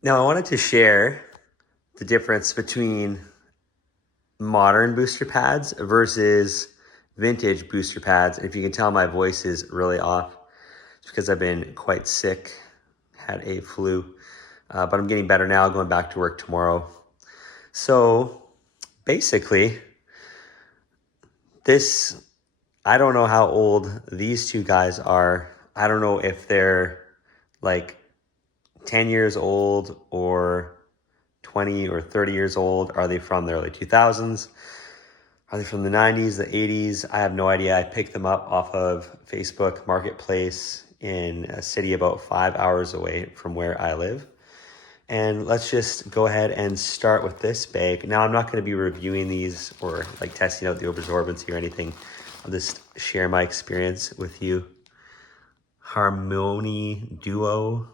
Now I wanted to share the difference between modern booster pads versus vintage booster pads. And if you can tell, my voice is really off. It's because I've been quite sick, had a flu, but I'm getting better now, going back to work tomorrow. So basically, this, I don't know how old these two guys are. I don't know if they're like 10 years old or 20 or 30 years old. Are they from the early 2000s? Are they from the 90s, the 80s? I have no idea. I picked them up off of Facebook Marketplace in a city about 5 hours away from where I live. And let's just go ahead and start with this bag. Now, I'm not going to be reviewing these or like testing out the absorbency or anything. I'll just share my experience with you. Harmony Duo.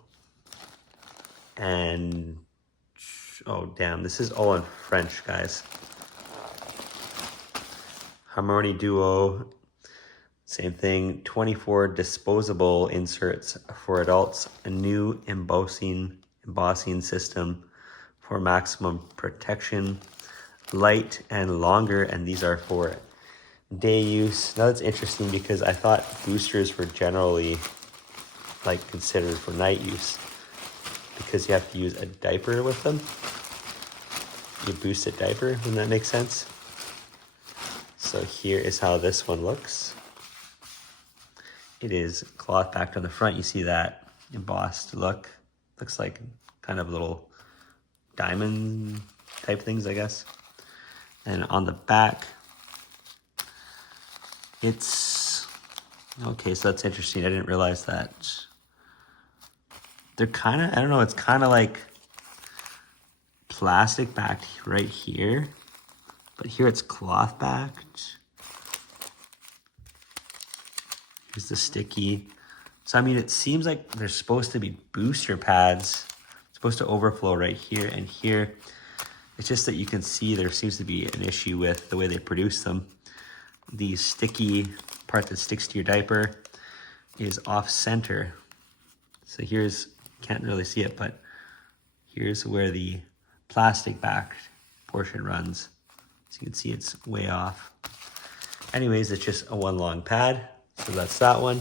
And, oh damn, this is all in French, guys. Harmony Duo, same thing. 24 disposable inserts for adults. A new embossing system for maximum protection. Light and longer, and these are for day use. Now that's interesting because I thought boosters were generally like considered for night use because you have to use a diaper with them. You boost a diaper, doesn't that make sense? So here is how this one looks. It is cloth backed on the front. You see that embossed look. Looks like kind of little diamond type things, I guess. And on the back, it's, okay, so that's interesting. I didn't realize that. They're kind of, I don't know, it's kind of like plastic backed right here. But here it's cloth backed. Here's the sticky. So, I mean, it seems like they're supposed to be booster pads. It's supposed to overflow right here and here. It's just that you can see there seems to be an issue with the way they produce them. The sticky part that sticks to your diaper is off center. So here's, can't really see it, but here's where the plastic backed portion runs. So you can see it's way off. Anyways, it's just a one long pad. So that's that one.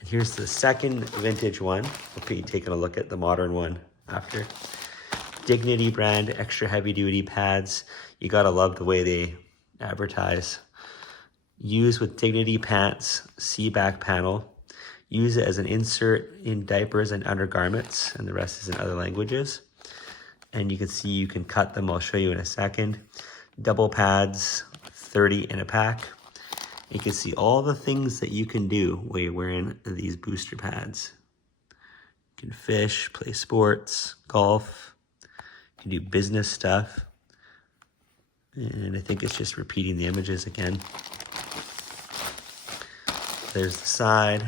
And here's the second vintage one. We'll be taking a look at the modern one after. Dignity brand extra heavy duty pads. You gotta love the way they advertise. Use with Dignity pants, see back panel. Use it as an insert in diapers and undergarments, and the rest is in other languages. And you can see you can cut them. I'll show you in a second. Double pads, 30 in a pack. You can see all the things that you can do while you're wearing these booster pads. You can fish, play sports, golf. You can do business stuff. And I think it's just repeating the images again. There's the side.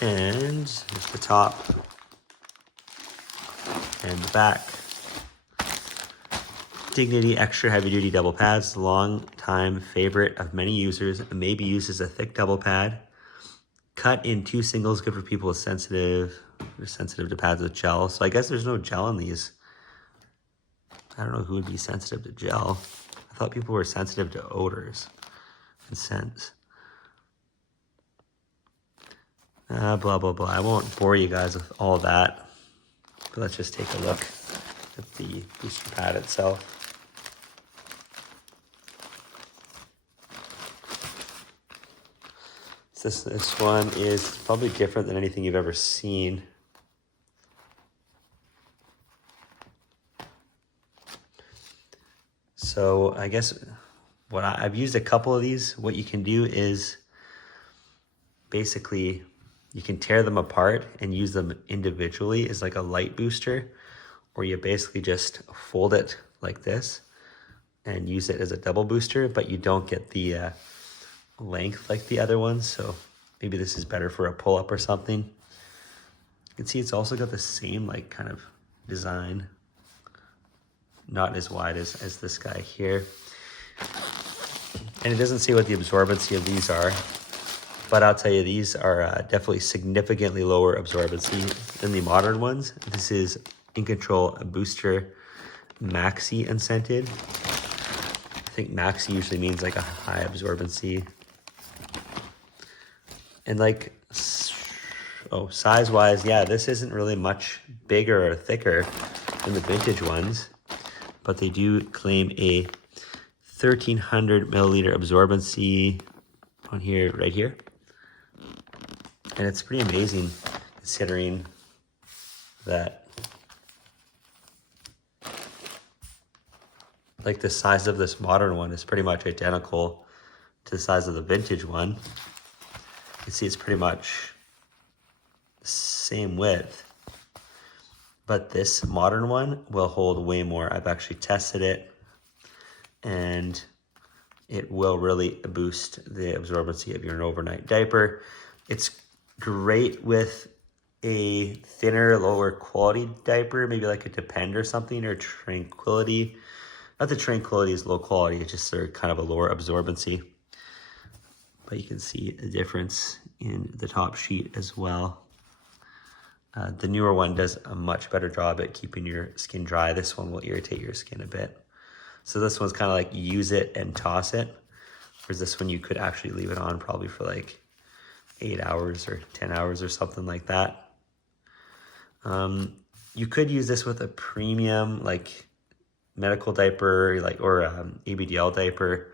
And there's the top. And the back. Dignity extra heavy duty double pads, long time favorite of many users. It may be used as a thick double pad. Cut in 2 singles, good for people with sensitive to pads with gel. So I guess there's no gel in these. I don't know who would be sensitive to gel. I thought people were sensitive to odors and scents. Blah, blah, blah. I won't bore you guys with all that. But let's just take a look at the booster pad itself. This one is probably different than anything you've ever seen. So I guess I've used a couple of these. What you can do is basically you can tear them apart and use them individually as like a light booster, or you basically just fold it like this and use it as a double booster, but you don't get the length like the other ones. So maybe this is better for a pull-up or something. You can see it's also got the same like kind of design, not as wide as this guy here. And it doesn't say what the absorbency of these are, But I'll tell you, these are definitely significantly lower absorbency than the modern ones. This is In Control Booster Maxi unscented. I think Maxi usually means like a high absorbency. And like, oh, size-wise, yeah, this isn't really much bigger or thicker than the vintage ones, but they do claim a 1,300 milliliter absorbency on here, right here. And it's pretty amazing considering that like the size of this modern one is pretty much identical to the size of the vintage one. You can see it's pretty much the same width, but this modern one will hold way more. I've actually tested it and it will really boost the absorbency of your overnight diaper. It's great with a thinner, lower quality diaper, maybe like a Depend or something, or Tranquility. Not that Tranquility is low quality, it's just they're kind of a lower absorbency. But you can see a difference in the top sheet as well. The newer one does a much better job at keeping your skin dry. This one will irritate your skin a bit. So this one's kind of like use it and toss it. Whereas this one you could actually leave it on probably for like 8 hours or 10 hours or something like that. You could use this with a premium like medical diaper, like or ABDL diaper.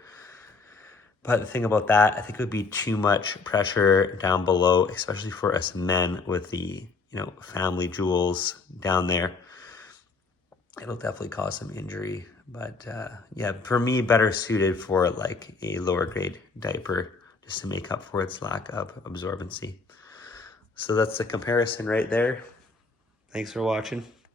But the thing about that, I think it would be too much pressure down below, especially for us men with the, family jewels down there. It'll definitely cause some injury. But yeah, for me, better suited for like a lower grade diaper just to make up for its lack of absorbency. So that's the comparison right there. Thanks for watching.